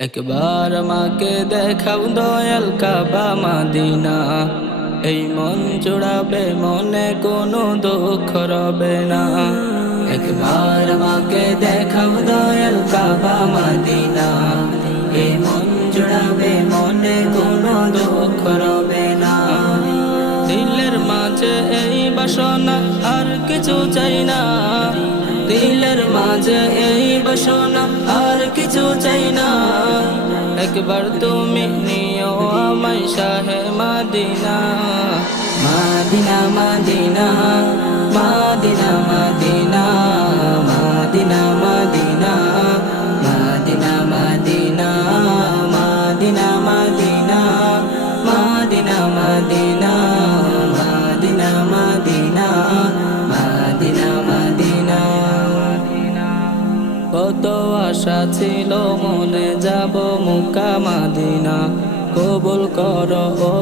একবার মাকে দেখাও দয়াল কাবা মাদিনা। এই মন জোড়াবে, মনে কোনো দুঃখ রবে না। একবার মাকে দেখাও দয়াল কাবা মাদিনা। এই মন জোড়াবে, মনে কোনো দুঃখ রবে না। দিলের মাঝে এই বাসনা আর কিছু চাই না। দিলের মাঝে এই বাসনা আর কিছু চাই না। একবার তুমি নিও আমায় শাহে মাদিনা। মাদিনা মাদিনা মাদিনা আশা ছিল মনে যাব মুকা মাদিনা। কবুল কর ও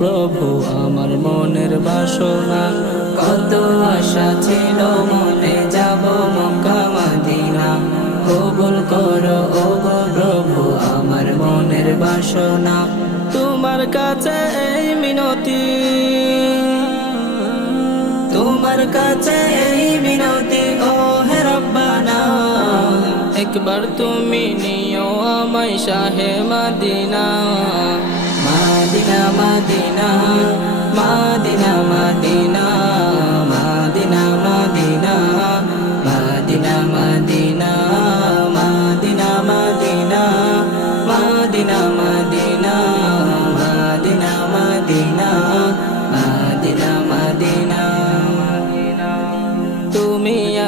প্রভু, আমার মনের বাসনা। কত আশা ছিল মনে যাব মুকা মাদিনা। কবুল কর ও প্রভু, আমার মনের বাসনা। তোমার কাছে এই মিনতি। তোমার কাছে এই মিনতি, ও একবার তুমি নিও আমায় শাহে মাদিনা। মাদিনা মাদিনা মাদিনা মাদিনা।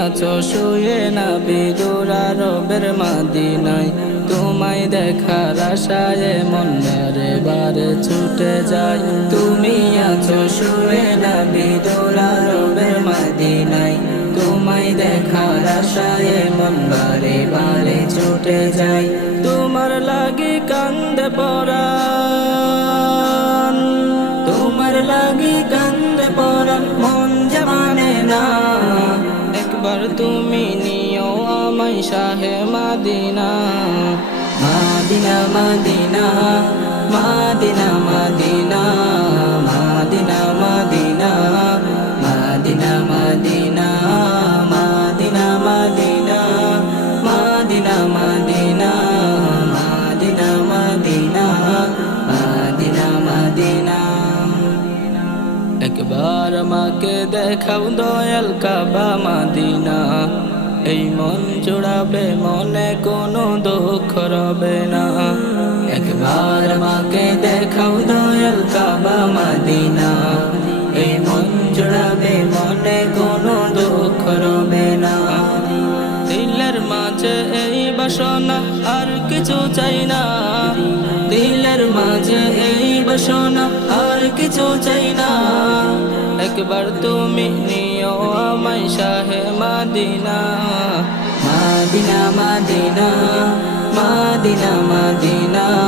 আছো, শুয়ে না বিদুরা রবের মাদিনায়। তোমায় দেখার আশায় মন বারে বারে ছুটে যায়। তুমি আছো, শুয়ে না বিদুরা রবের মাদিনায়। তোমায় দেখার আশায় মন বারে বারে ছুটে যায়। তোমার লাগে কান্দে পরাণ। তোমার লাগি কান্দে পরাণ তুমি নিও আমায় শাহে মাদিনা। মাদিনা মাদিনা মাদিনা। একবার মাকে দেখাও দয়াল কাবা মাদিনা। এই মন জোড়াবে, মনে কোনো দুঃখ রবে না। একবার মাকে দেখাও দয়াল কাবা মাদিনা। এই মন জোড়াবে, মনে কোনো দুঃখ রবে না। দিলের মাঝে এই বাসনা আর কিছু চাই না। দিলের মাঝে এই বাসনা আর কিছু চাই না। একবার তুমি নিও আমায় শাহে মাদিনা। মাদিনা মাদিনা মাদিনা মাদিনা।